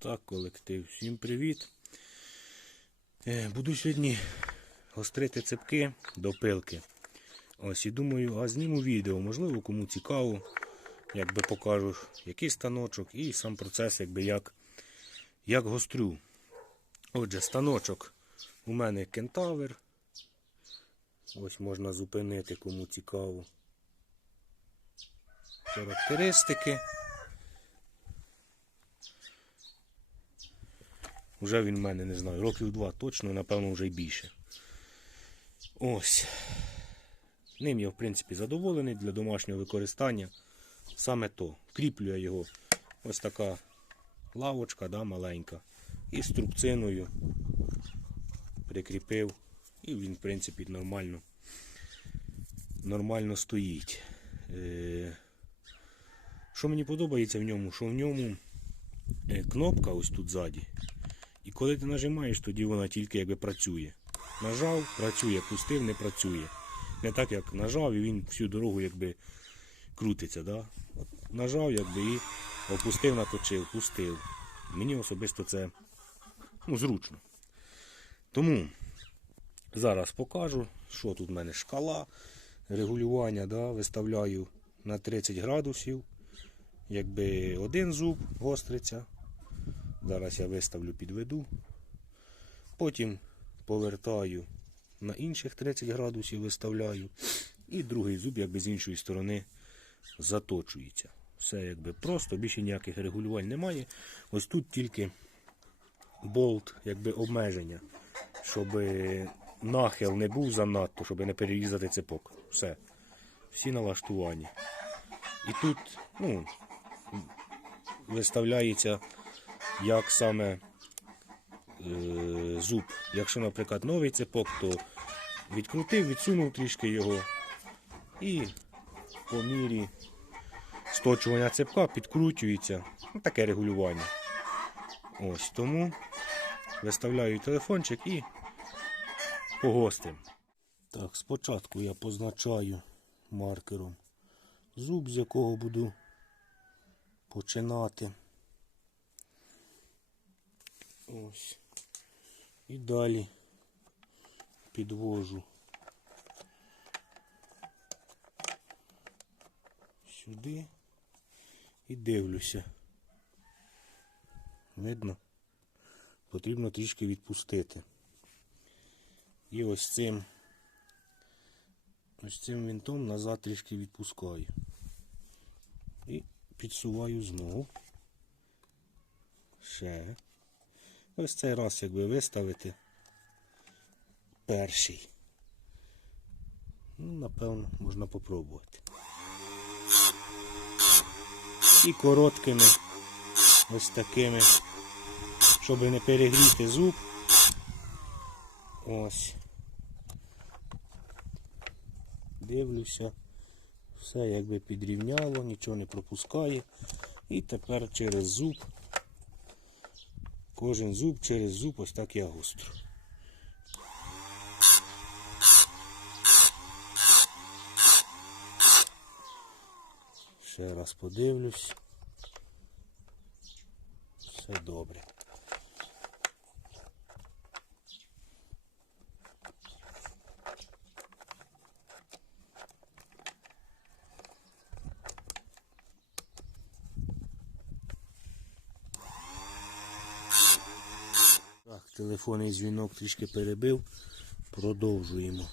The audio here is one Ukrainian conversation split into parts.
Так, колектив, всім привіт. Е, Буду сьогодні гострити цепки до пилки. Ось і думаю, а зніму відео, можливо, кому цікаво, якби покажу, який станочок і сам процес, якби як, як гострю. Отже, станочок у мене кентавр. Ось можна зупинити, кому цікаво. Характеристики. Вже він в мене, не знаю, років два точно, напевно, вже й більше. Ось. Ним я, в принципі, задоволений для домашнього використання. Саме то. Кріплює його ось така лавочка, да, маленька. І струбциною прикріпив. І він, в принципі, нормально, нормально стоїть. Е, Що мені подобається в ньому? Що в ньому е, кнопка ось тут ззаді. І коли ти нажимаєш, тоді вона тільки якби працює. Нажав, працює, пустив, не працює. Не так, як нажав, і він всю дорогу якби крутиться. Да? От нажав, якби і опустив, наточив, пустив. Мені особисто це ну, зручно. Тому зараз покажу, що тут в мене шкала регулювання. Да? Виставляю на 30 градусів. Якби один зуб гостриться. Зараз я виставлю, підведу. Потім повертаю на інших 30 градусів, виставляю. І другий зуб, якби з іншої сторони, заточується. Все якби просто, більше ніяких регулювань немає. Ось тут тільки болт, якби обмеження, щоб нахил не був занадто, щоб не перерізати цепок. Все. Всі налаштування. І тут, ну, виставляється як саме е, зуб. Якщо, наприклад, новий цепок, то відкрутив, відсунув трішки його і по мірі сточування цепка підкручується. Ну, таке регулювання. Ось тому виставляю телефончик і погостим. Так, спочатку я позначаю маркером зуб, з якого буду починати. Ось. І далі підвожу сюди і дивлюся. Видно? Потрібно трішки відпустити. І ось цим ось цим винтом назад трішки відпускаю. І підсуваю знову. Ще. Ось цей раз, якби виставити перший. Ну, напевно, можна попробувати. І короткими, ось такими, щоб не перегріти зуб. Ось. Дивлюся. Все якби підрівняло, нічого не пропускає. І тепер через зуб Кожен зуб через зуб ось так я гостро. Ще раз подивлюсь. Все добре. Так, телефонний дзвінок трішки перебив. Продовжуємо.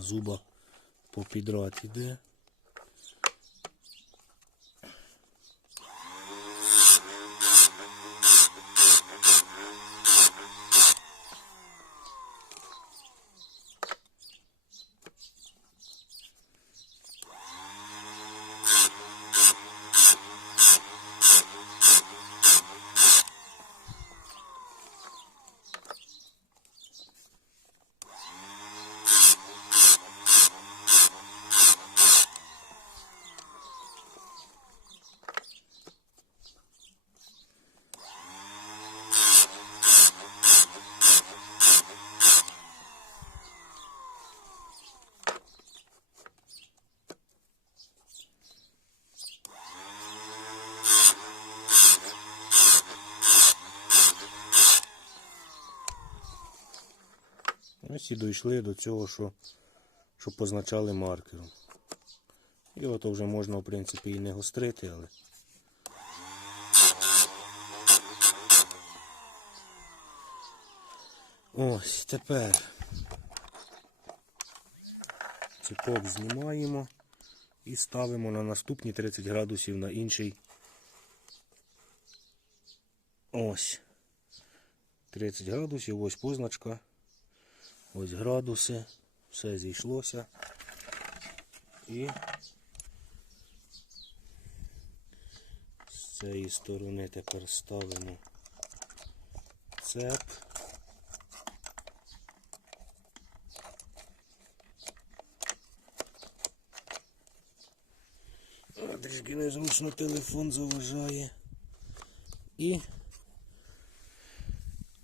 Зуба попідряд іде. Ось і дійшли до цього, що, що позначали маркером. І ото вже можна, в принципі, і не гострити, але. Ось тепер ціпок знімаємо і ставимо на наступні 30 градусів на інший. Ось. 30 градусів, ось позначка. Ось градуси, все зійшлося. І з цієї сторони тепер ставимо цеп. Трішки незручно телефон заважає. І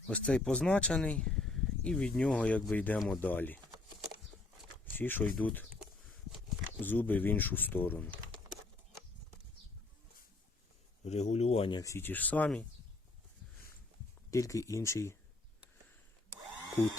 ось цей позначений. І від нього якби йдемо далі. Всі, що йдуть зуби в іншу сторону. Регулювання всі ті ж самі, тільки інший кут.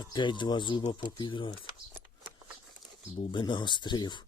Опять два зуба попідряд. Був би наострив.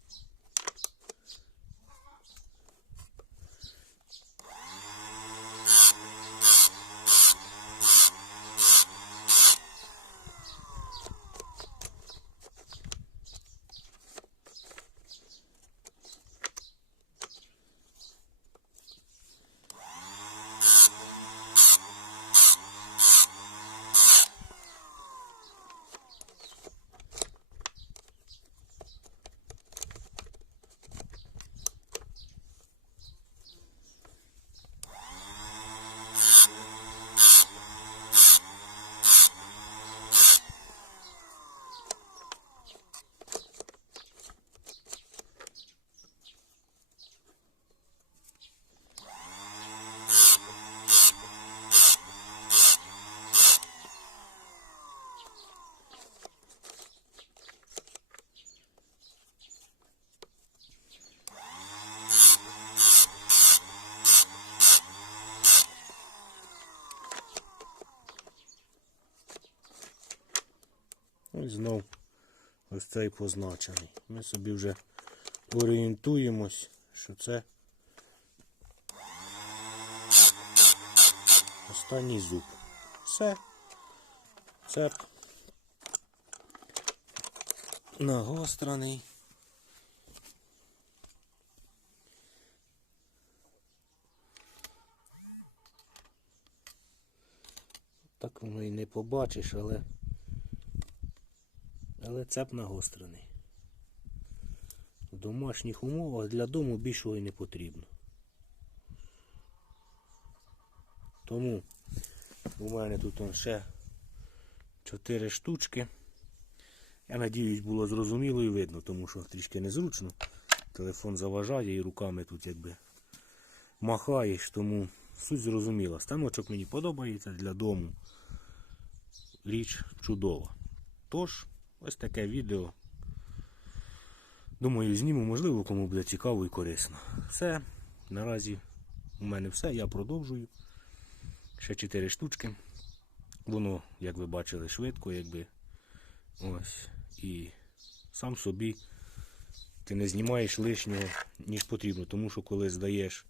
Знов ось цей позначений. Ми собі вже орієнтуємось, що це останній зуб. Все. Цеп. Нагостраний. Так воно і не побачиш, але. Але цеп нагострений. В домашніх умовах для дому більшого і не потрібно. Тому у мене тут ще 4 штучки. Я надіюсь, було зрозуміло і видно, тому що трішки незручно. Телефон заважає і руками тут якби махаєш, тому суть зрозуміла. Станочок мені подобається для дому. Річ чудова. Тож, ось таке відео. Думаю, зніму, можливо, кому буде цікаво і корисно. Все. Наразі у мене все. Я продовжую. Ще 4 штучки. Воно, як ви бачили, швидко, якби. Ось. І сам собі ти не знімаєш лишнього, ніж потрібно. Тому що коли здаєш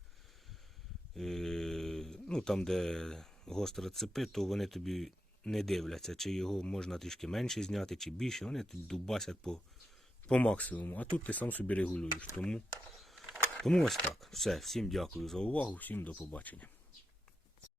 е, ну, там, де гостро цепи, то вони тобі не дивляться, чи його можна трішки менше зняти, чи більше. Вони тут дубасять по, по максимуму. А тут ти сам собі регулюєш. Тому, тому ось так. Все. Всім дякую за увагу, всім до побачення.